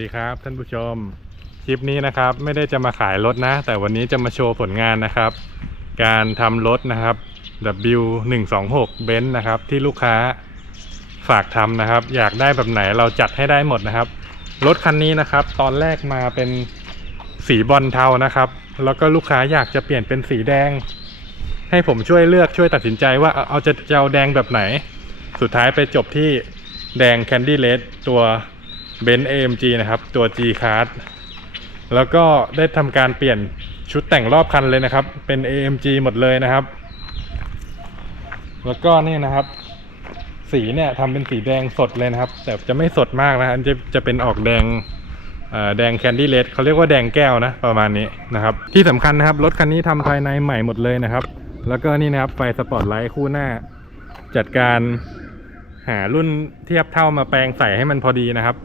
ดีครับท่านผู้ชม คลิปนี้นะครับไม่ได้จะมาขายรถนะ แต่วันนี้จะมาโชว์ผลงานนะครับ การทำรถนะครับ W126 b e n z นะครับที่ลูกค้าฝากทำนะครับ อยากได้แบบไหนเราจัดให้ได้หมดนะครับ รถคันนี้นะครับ ตอนแรกมาเป็นสีบอลเทานะครับ แล้วก็ลูกค้าอยากจะเปลี่ยนเป็นสีแดง ให้ผมช่วยเลือกช่วยตัดสินใจว่าเอาจะจะเอาแดงแบบไหน สุดท้ายไปจบที่แดง Candy Red ตัว b e n z AMG นะครับ ตัว G Class แล้วก็ได้ทำการเปลี่ยนชุดแต่งรอบคันเลยนะครับ เป็น AMG หมดเลยนะครับ แล้วก็นี่นะครับ สีเนี่ยทำเป็นสีแดงสดเลยนะครับ แต่จะไม่สดมากนะอันจะจะเป็นออกแดงเอ่อแดงแคนดี้เลดเขาเรียกว่าแดงแก้วนะประมาณนี้นะครับ ที่สำคัญนะครับ รถคันนี้ทำภายในใหม่หมดเลยนะครับ แล้วก็นี่นะครับไฟสปอตไลท์คู่หน้า จัดการหารุ่นเทียบเท่ามาแปลงใส่ให้มันพอดีนะครับ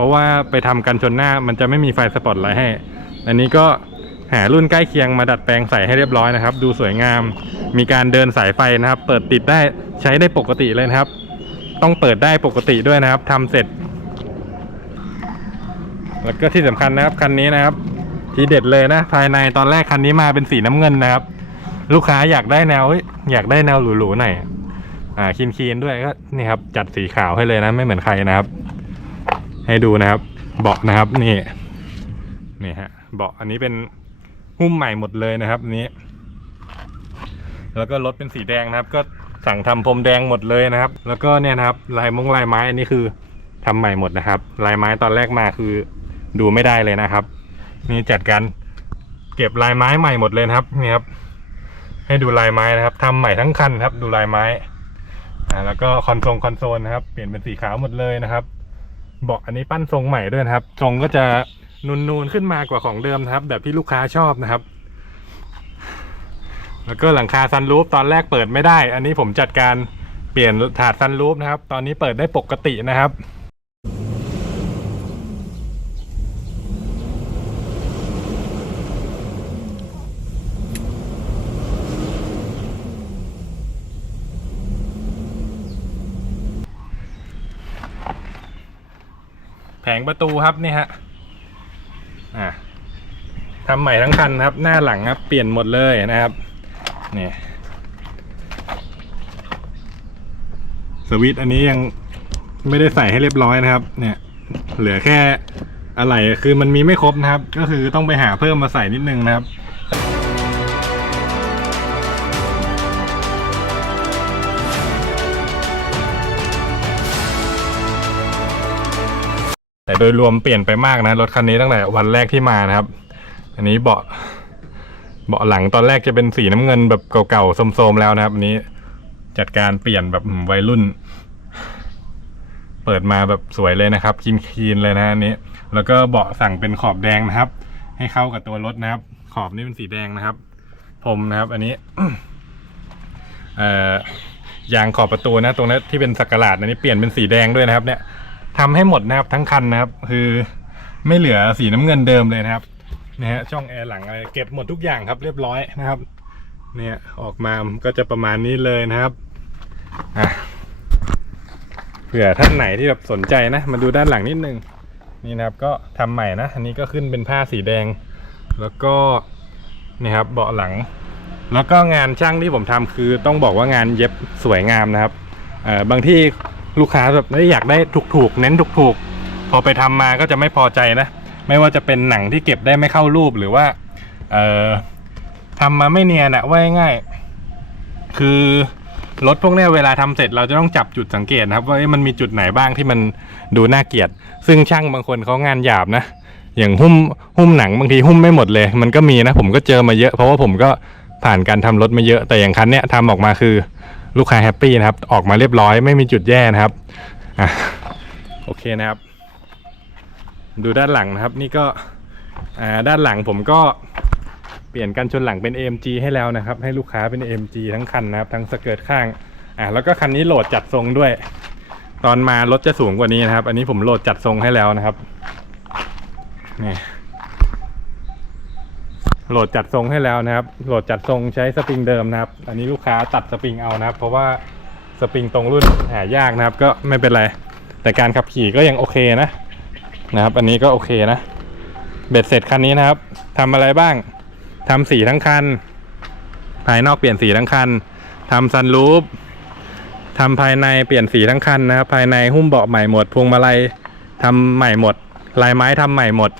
ราะว่าไปทำกันชนหน้ามันจะไม่มีไฟสปอตไลท์ให้ อันนี้ก็หารุ่นใกล้เคียงมาดัดแปลงใส่ให้เรียบร้อยนะครับ ดูสวยงาม มีการเดินสายไฟนะครับ เปิดติดได้ใช้ได้ปกติเลยนะครับ ต้องเปิดได้ปกติด้วยนะครับทำเสร็จ แล้วก็ที่สำคัญนะครับคันนี้นะครับ ทีเด็ดเลยนะ ภายในตอนแรกคันนี้มาเป็นสีน้ำเงินนะครับ ลูกค้าอยากได้แนวอยากได้แนวหรูๆหน่อยอ่าคีนคีนๆด้วยก็นี่ครับจัดสีขาวให้เลยนะไม่เหมือนใครนะครับ ให้ดูนะครับ เบาะนะครับนี่นี่ฮะเบาะอันนี้เป็นหุ้มใหม่หมดเลยนะครับอันนี้ แล้วก็รถเป็นสีแดงนะครับ ก็สั่งทำพรมแดงหมดเลยนะครับ แล้วก็เนี่ยนะครับลายมงลายไม้อันนี้คือทำใหม่หมดนะครับ ลายไม้ตอนแรกมาคือดูไม่ได้เลยนะครับ นี่จัดการเก็บลายไม้ใหม่หมดเลยนะครับนี่ครับ ให้ดูลายไม้นะครับทำใหม่ทั้งคันครับ ดูลายไม้อ่าแล้วก็คอนโซลคอนโซลนะครับ เปลี่ยนเป็นสีขาวหมดเลยนะครับ บาะอันนี้ปั้นทรงใหม่ด้วยนะครับ ทรงก็จะนูนๆขึ้นมากว่าของเดิมนะครับ แบบที่ลูกค้าชอบนะครับ แล้วก็หลังคาซันรูฟตอนแรกเปิดไม่ได้ อันนี้ผมจัดการเปลี่ยนถาดซันรูฟนะครับ ตอนนี้เปิดได้ปกตินะครับ งประตูครับนี่ฮะอ่าทำใหม่ทั้งคันครับ หน้าหลังครับ เปลี่ยนหมดเลยนะครับนี่สวิตอันนี้ยังไม่ได้ใส่ให้เรียบร้อยนะครับ เนี่ย เหลือแค่อะไรคือมันมีไม่ครบนะครับ ก็คือต้องไปหาเพิ่มมาใส่นิดนึงนะครับ แต่โดยรวมเปลี่ยนไปมากนะรถคันนี้ตั้งแต่วันแรกที่มานะครับ อันนี้เบาะเบาะหลังตอนแรกจะเป็นสีน้ำเงินแบบเก่าๆโทมๆแล้วนะครับอันนี้จัดการเปลี่ยนแบบวัยรุ่น เปิดมาแบบสวยเลยนะครับคีนคีนๆเลยนะอันนี้ แล้วก็เบาะสั่งเป็นขอบแดงนะครับ ให้เข้ากับตัวรถนะครับ ขอบนี่เป็นสีแดงนะครับพรมนะครับ อันนี้เอ่อยางขอบประตูนะ ตรงนั้ที่เป็นสักหลาดอันนี้เปลี่ยนเป็นสีแดงด้วยนะครับ เนี่ย ทำให้หมดนะครับทั้งคันนะครับ คือไม่เหลือสีน้ำเงินเดิมเลยนะครับนะฮะช่องแอร์หลังอะไรเก็บหมดทุกอย่างครับ เรียบร้อยนะครับ เนี่ยออกมาก็จะประมาณนี้เลยนะครับอะเผื่อท่านไหนที่แบบสนใจนะมาดูด้านหลังนิดนึงนี่นะครับก็ทำใหม่นะอันนี้ก็ขึ้นเป็นผ้าสีแดง แล้วก็นี่ครับเบาะหลัง แล้วก็งานช่างที่ผมทำคือต้องบอกว่างานเย็บสวยงามนะครับเอ่อบางที่ ลูกค้าแบบไม่อยากได้ถูกๆ เน้นถูกๆ พอไปทำมาก็จะไม่พอใจนะ ไม่ว่าจะเป็นหนังที่เก็บได้ไม่เข้ารูปหรือว่าเอ่อทำมาไม่เนียนอะว่าง่ายคือรถพวกนี้เวลาทำเสร็จเราจะต้องจับจุดสังเกตนะครับ ว่ามันมีจุดไหนบ้างที่มันดูน่าเกลียด ซึ่งช่างบางคนเขางานหยาบนะ อย่างหุ้มหุ้มหนังบางทีหุ้มไม่หมดเลย มันก็มีนะ ผมก็เจอมาเยอะ เพราะว่าผมก็ผ่านการทำรถมาเยอะแต่อย่างคันเนี้ยทำออกมาคือ ลูกค้าแฮปปี้นะครับ ออกมาเรียบร้อยไม่มีจุดแย่นะครับอะโอเคนะครับ ดูด้านหลังนะครับ นี่ก็อ่าด้านหลังผมก็เปลี่ยนกันชนหลังเป็น AMG ให้แล้วนะครับ ให้ลูกค้าเป็น AMG ทั้งคันนะครับ ทั้งสเกิร์ตข้างอ่าแล้วก็คันนี้โหลดจัดทรงด้วย ตอนมารถจะสูงกว่านี้นะครับ อันนี้ผมโหลดจัดทรงให้แล้วนะครับนี่ โหลดจัดทรงให้แล้วนะครับ โหลดจัดทรงใช้สปริงเดิมนะครับ อันนี้ลูกค้าตัดสปริงเอานะครับ เพราะว่าสปริงตรงรุ่นหายากนะครับ ก็ไม่เป็นไร แต่การขับขี่ก็ยังโอเคนะนะครับ อันนี้ก็โอเคนะ เบ็ดเสร็จคันนี้นะครับทำอะไรบ้างทำสีทั้งคัน ภายนอกเปลี่ยนสีทั้งคันทำซันรูฟทำภายในเปลี่ยนสีทั้งคันนะครับ ภายในหุ้มเบาะใหม่หมด พวงมาลัยทำใหม่หมด ลายไม้ทำใหม่หมด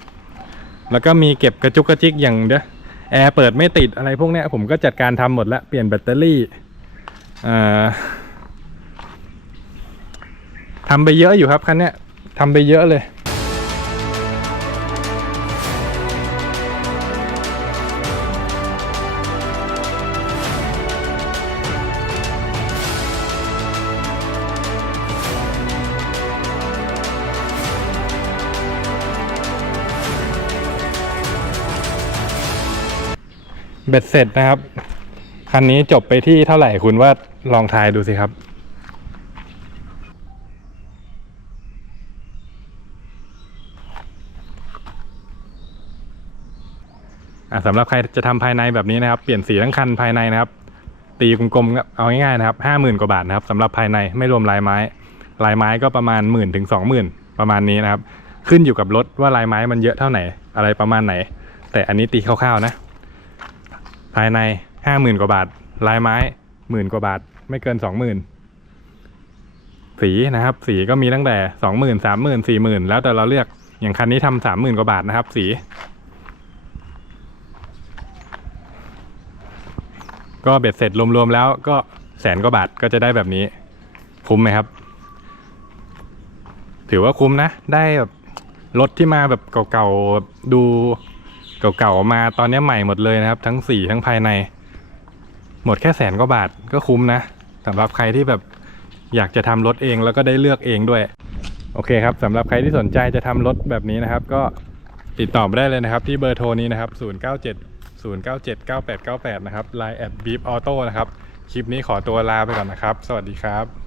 แล้วก็มีเก็บกระจุกกระจิกอย่างเด้อ แอร์เปิดไม่ติดอะไรพวกเนี้ยผมก็จัดการทำหมดแล้วเปลี่ยนแบตเตอรี่ทำไปเยอะอยู่ครับคันเนี้ยทำไปเยอะเลย เบ็ดเสร็จนะครับ คันนี้จบไปที่เท่าไหร่คุณว่าลองทายดูสิครับ สำหรับใครจะทำภายในแบบนี้นะครับ เปลี่ยนสีทั้งคันภายในนะครับ ตีกลมๆกับเอาง่ายๆนะครับห้าหมื่นกว่าบาทนะครับสำหรับภายในไม่รวมลายไม้ ลายไม้ก็ประมาณหมื่นถึงสองหมื่นประมาณนี้นะครับ ขึ้นอยู่กับรถว่าลายไม้มันเยอะเท่าไหร่อะไรประมาณไหน แต่อันนี้ตีคร่าวๆนะ ภายในห้าหมื่นกว่าบาท ลายไม้หมื่นกว่าบาท ไม่เกินสองหมื่นสีนะครับ สีก็มีตั้งแต่สองหมื่นสามหมื่นสี่หมื่นแล้วแต่เราเลือกอย่างคันนี้ทำสามหมื่นกว่าบาทนะครับ สีก็เบ็ดเสร็จรวมๆแล้วก็แสนกว่าบาทก็จะได้แบบนี้ คุ้มไหมครับ ถือว่าคุ้มนะ ได้แบบรถที่มาแบบเก่าๆดู เก่าๆมาตอนนี้ใหม่หมดเลยนะครับ ทั้งสีทั้งภายใน หมดแค่แสนกว่าบาทก็คุ้มนะสำหรับใครที่แบบอยากจะทำรถเองแล้วก็ได้เลือกเองด้วย โอเคครับสำหรับใครที่สนใจจะทำรถแบบนี้นะครับ ก็ติดต่อมาได้เลยนะครับ ที่เบอร์โทรนี้นะครับ 097 097 9898 นะครับ Line at beep auto นะครับ คลิปนี้ขอตัวลาไปก่อนนะครับ สวัสดีครับ